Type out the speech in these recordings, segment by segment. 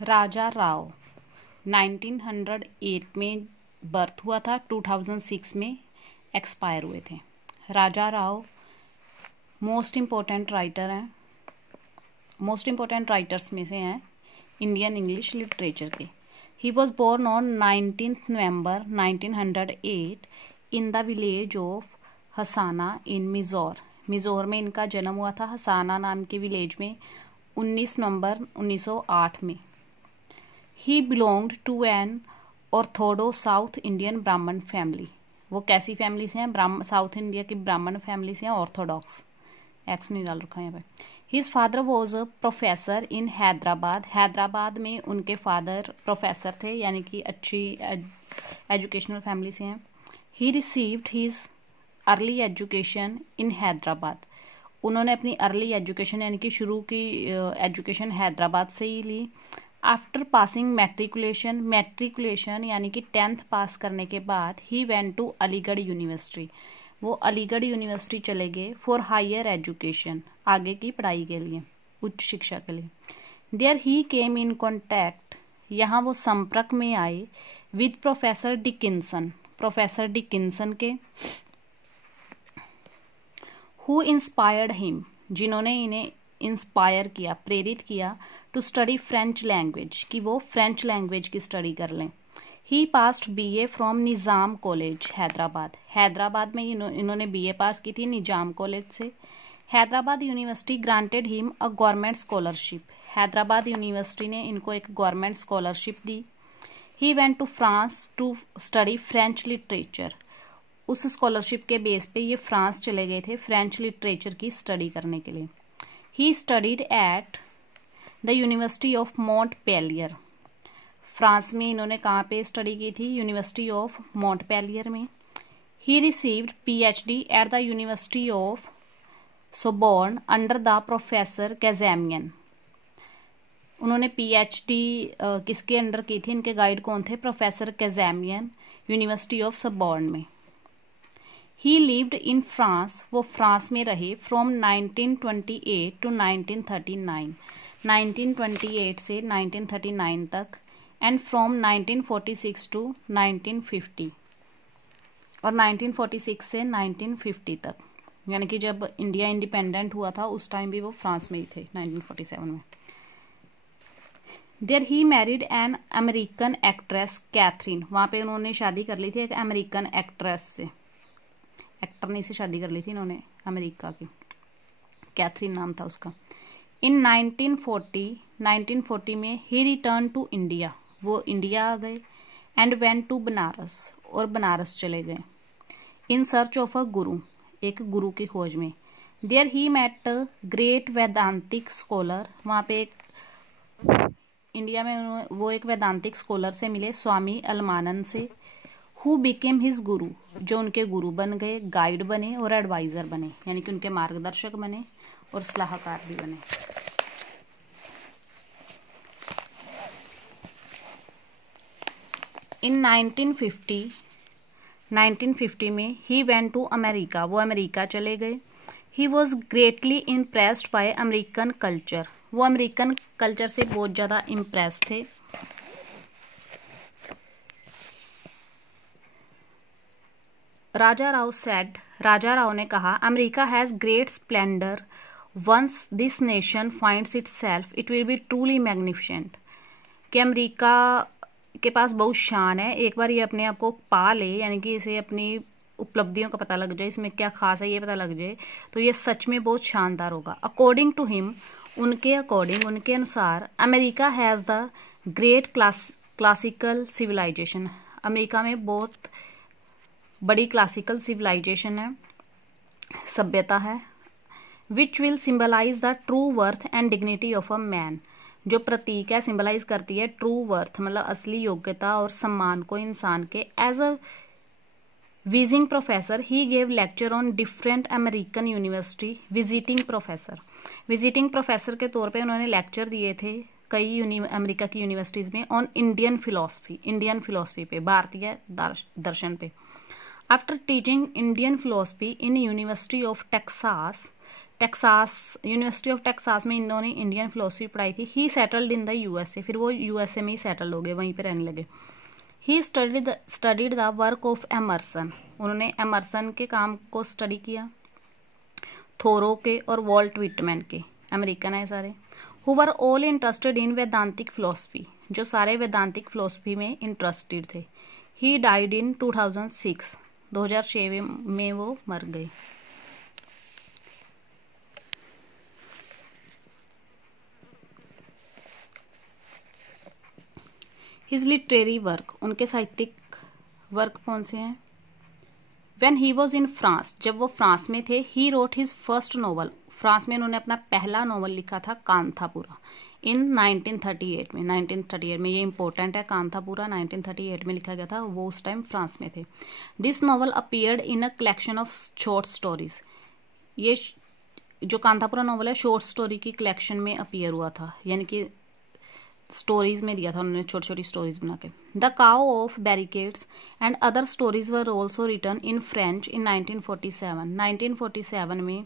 राजा राव 1908 में बर्थ हुआ था, 2006 में एक्सपायर हुए थे। Raja Rao most important writer हैं, मोस्ट इम्पोर्टेंट राइटर्स में से हैं इंडियन इंग्लिश लिटरेचर के। He was born on 19 November 1908 in the village of Hassan in Mysore. Mysore में इनका जन्म हुआ था, हसाना नाम के विलेज में 19 नवंबर 1908 में। He belonged to an orthodox South Indian Brahmin family. वो कैसी फैमिली से हैं? साउथ इंडिया की ब्राह्मण फैमिली से हैं, ऑर्थोडॉक्स। एक्स नहीं डाल रखा है यहाँ पे। His father was a professor in Hyderabad. Hyderabad में उनके फादर प्रोफेसर थे, यानी कि अच्छी एजुकेशनल फैमिली से हैं। He received his early education in Hyderabad. उन्होंने अपनी अर्ली एजुकेशन यानी कि शुरू की एजुकेशन हैदराबाद से ही ली। आफ्टर पासिंग मैट्रिकुलेशन यानी कि 10th पास करने के बाद he went to Aligarh university. वो अलीगढ़ यूनिवर्सिटी चले गए फॉर हायर एजुकेशन, आगे की पढ़ाई के लिए, उच्च शिक्षा के लिए। There he came in contact, यहाँ वो संपर्क में आए विद प्रोफेसर डिकिंसन के, हु इंस्पायर्ड हिम, जिन्होंने इन्हें इंस्पायर किया, प्रेरित किया टू स्टडी फ्रेंच लैंग्वेज, कि वो फ्रेंच लैंग्वेज की स्टडी कर लें। He passed BA from Nizam college Hyderabad. Hyderabad में इन्होंने BA पास की थी निज़ाम कॉलेज से। Hyderabad university granted him a government scholarship. हैदराबाद यूनिवर्सिटी ने इनको एक गवर्नमेंट स्कॉलरशिप दी। He went to France to study French literature. उस स्कॉलरशिप के बेस पे ये फ्रांस चले गए थे फ्रेंच लिटरेचर की स्टडी करने के लिए। He studied at the university of Montpellier. France में इन्होंने कहाँ पे स्टडी की थी? यूनिवर्सिटी ऑफ मॉन्टपेलियर में। He received PhD at the university of Sorbonne under the professor Cazamian. उन्होंने PhD किसके अंडर की थी? इनके गाइड कौन थे? प्रोफेसर कैज़ेमियन, यूनिवर्सिटी ऑफ सोबॉर्न में। ही लिव्ड इन फ्रांस, वो फ्रांस में रहे फ्रॉम 1928 टू 1939, 1928 से 1939 तक, एंड फ्रॉम 1946 टू 1950, और 1946 से 1950 तक, यानी कि जब इंडिया इंडिपेंडेंट हुआ था उस टाइम भी वो फ्रांस में ही थे 1947 में। There he married an American actress Katherine. वहाँ पे उन्होंने शादी कर ली थी एक अमेरिकन एक्ट्रेस से, एक्टरनी से शादी कर ली थी इन्होंने, अमेरिका की, कैथरीन नाम था उसका। इन 1940 में ही रिटर्न टू इंडिया, वो इंडिया आ गए, एंड वेंट टू बनारस, और बनारस चले गए, इन सर्च ऑफ अ गुरु, एक गुरु की खोज में। There he met great Vedantic scholar. वहाँ पे एक इंडिया में वो एक वैदांतिक स्कॉलर से मिले, स्वामी अलमानंद से, हु बिकेम हिज गुरु, जो उनके गुरु बन गए, गाइड बने और एडवाइजर बने, यानी कि उनके मार्गदर्शक बने और सलाहकार भी बने। इन 1950 में ही वेंट टू अमेरिका, वो अमेरिका चले गए। He was greatly impressed by American culture, वो अमेरिकन कल्चर से बहुत ज़्यादा इम्प्रेस थे। राजा राव सेड, राजा राव ने कहा, America has great splendour, once this nation finds itself it will be truly magnificent. कि अमेरिका के पास बहुत शान है, एक बार ये अपने आप को पा ले, यानी कि इसे अपनी उपलब्धियों का पता लग जाए, इसमें क्या खास है ये पता लग जाए, तो ये सच में बहुत शानदार होगा। अकॉर्डिंग टू हिम, उनके अकॉर्डिंग, उनके अनुसार, America has the great classical civilisation. America में बहुत बड़ी क्लासिकल सिविलाइजेशन है, सभ्यता है। Which will symbolise the true worth and dignity of a man, जो प्रतीक है, सिंबलाइज करती है ट्रू वर्थ मतलब असली योग्यता और सम्मान को इंसान के। As a visiting professor he gave lecture on different American university. Visiting professor के तौर पे उन्होंने लेक्चर दिए थे कई अमेरिका की यूनिवर्सिटीज़ में ऑन इंडियन फिलोसफी पे, भारतीय दर्शन पे। After teaching Indian philosophy in University of Texas, Texas, university of Texas में इन्होंने इंडियन फिलोसफी पढ़ाई थी। ही सेटल्ड इन द यूएसए, फिर वो यूएसए में ही सेटल हो गए, वहीं पे रहने लगे। He studied the work of Emerson, उन्होंने एमर्सन के काम को स्टडी किया, थोरो के और वॉल्ट विटमैन के, अमेरिकन है सारे। Who were all interested in वेदांतिक philosophy, जो सारे वेदांतिक फिलोसफी में इंटरेस्टेड थे। ही डाइड इन 2006, 2006 में वो मर गए। हिज लिटरेरी वर्क, उनके साहित्यिक वर्क कौन से हैं? When he was in France, जब वो फ्रांस में थे, he wrote his first novel, France में उन्होंने अपना पहला नॉवल लिखा था कांथापुरा इन 1938 में। 1938 में, ये इंपॉर्टेंट है, कांथापुरा 1938 में लिखा गया था, वो उस टाइम फ्रांस में थे। This novel appeared in a collection of short stories, ये जो कांथापुरा नॉवल है शॉर्ट स्टोरी की कलेक्शन में अपीयर हुआ था, यानी कि स्टोरीज में दिया था उन्होंने, छोटी छोटी स्टोरीज बना के। The cow of barricades and other stories were also written in French in 1947। 1947 में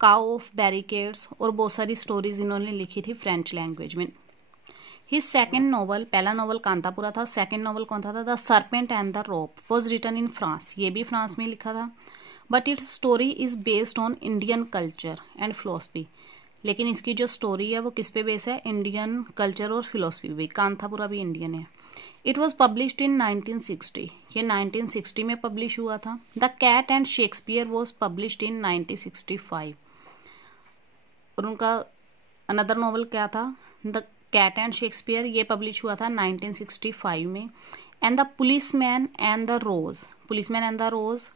काउ ऑफ बैरिकेड्स और बहुत सारी स्टोरीज इन्होंने लिखी थी फ्रेंच लैंग्वेज में। हिज सेकेंड नॉवल, पहला नॉवल कांतापुरा था, सेकेंड नॉवल कौन था? The serpent and the rope, was written in France, ये भी फ्रांस में लिखा था। But its story is based on Indian culture and philosophy, लेकिन इसकी जो स्टोरी है वो किस पे बेस है? इंडियन कल्चर और फिलोसफी भी। कांथापुरा भी इंडियन है। इट वॉज पब्लिश्ड इन 1960, ये 1960 में पब्लिश हुआ था। The cat and Shakespeare was published in 1965, और उनका अनदर नॉवल क्या था? द कैट एंड शेक्सपियर, ये पब्लिश हुआ था 1965 में। And the policeman and the rose, policeman and the rose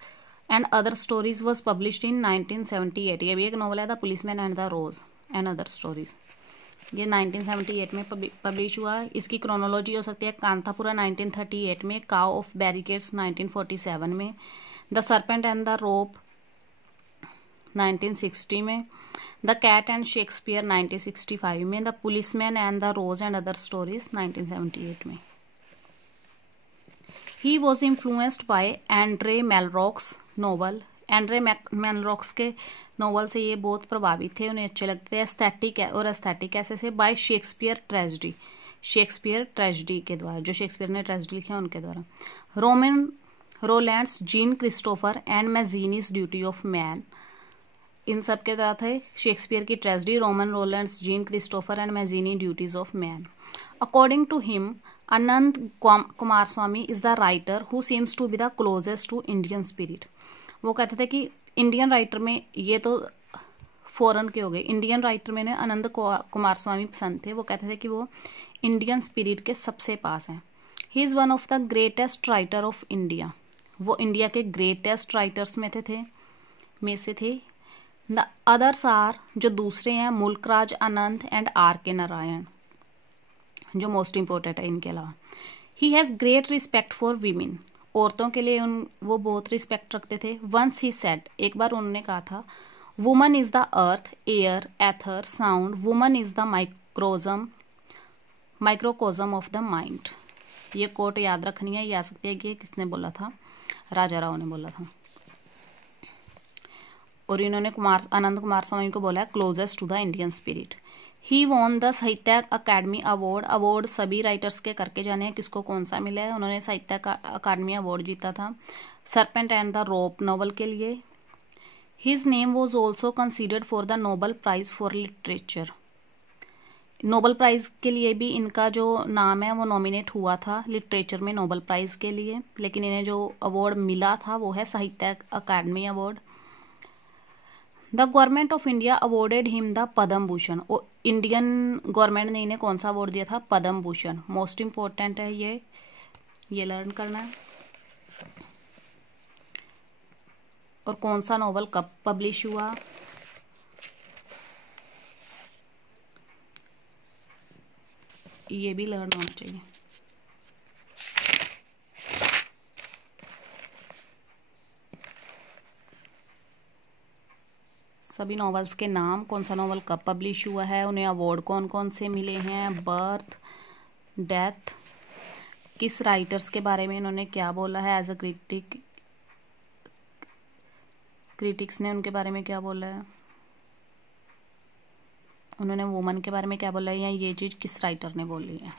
and other stories was published in 1978, ये भी एक नॉवल है, the policeman and the rose and other stories, ये 1978 में पब्लिश हुआ। इसकी क्रोनोलॉजी हो सकती है कांथापुरा 1938 में, काउ ऑफ बैरिकेड्स 1947 में, the serpent and the rope 1960 में, द कैट एंड शेक्सपियर 1965 में, the policeman and the rose and other stories 1978 में। He was influenced by Andre Malraux novel, Andre Malraux के नॉवल से ये बहुत प्रभावित थे, उन्हें अच्छे लगते थे। एस्थेटिक और एस्थेटिक ऐसे से bye Shakespeare tragedy, Shakespeare tragedy के द्वारा, जो शेक्सपियर ने ट्रेजेडी लिखी है उनके द्वारा। Romain Rolland's, Jean Christophe and Mazzini's duty of man, इन सब के द्वारा थे शेक्सपियर की tragedy, Romain Rolland's, Jean Christophe and Mazzini duties of man. According to him, Anant Coomaraswamy is the writer who seems to be the closest to Indian spirit. वो कहते थे कि इंडियन राइटर में, ये तो फॉरेन के हो गए, इंडियन राइटर में अनंत कुमारस्वामी पसंद थे। वो कहते थे कि वो इंडियन स्पिरिट के सबसे पास हैं। He is one of the greatest writer of India, वो इंडिया के ग्रेटेस्ट राइटर्स में से थे। द अदर्स आर, जो दूसरे हैं, मुल्कराज आनंद एंड आर के नारायण, जो मोस्ट इंपॉर्टेंट है इनके अलावा। He has great respect for women, औरतों के लिए वो बहुत रिस्पेक्ट रखते थे। वंस ही सेड, एक बार उन्होंने कहा था, woman is the earth, air, ether, sound, woman is the microcosm of the mind. ये कोट याद रखनी है, ये आ सकती है कि किसने बोला था? राजा राव ने बोला था। और इन्होंने आनंद कुमार स्वामी को बोला है closest to the Indian spirit. He won the Sahitya Akademi award, award सभी राइटर्स के करके जाने हैं, किसको कौन सा मिला है? उन्होंने साहित्य अकादमी अवार्ड जीता था serpent and the rope novel के लिए। His name was also considered for the Nobel prize for literature, Nobel prize के लिए भी इनका जो नाम है वो नॉमिनेट हुआ था लिटरेचर में नोबल प्राइज के लिए, लेकिन इन्हें जो अवार्ड मिला था वो है Sahitya Akademi award. The government of India awarded him the Padma Bhushan, Indian government ने इन्हें कौन सा अवार्ड दिया था? पद्म भूषण। मोस्ट इंपॉर्टेंट है ये लर्न करना है। और कौन सा नॉवल कब पब्लिश हुआ? ये भी लर्न होना चाहिए। सभी नॉवेल्स के नाम, कौन सा नॉवल कब पब्लिश हुआ है, उन्हें अवार्ड कौन कौन से मिले हैं, बर्थ, डेथ, किस राइटर्स के बारे में इन्होंने क्या बोला है एज अ क्रिटिक्स ने उनके बारे में क्या बोला है। उन्होंने वुमन के बारे में क्या बोला है या ये चीज़ किस राइटर ने बोली है।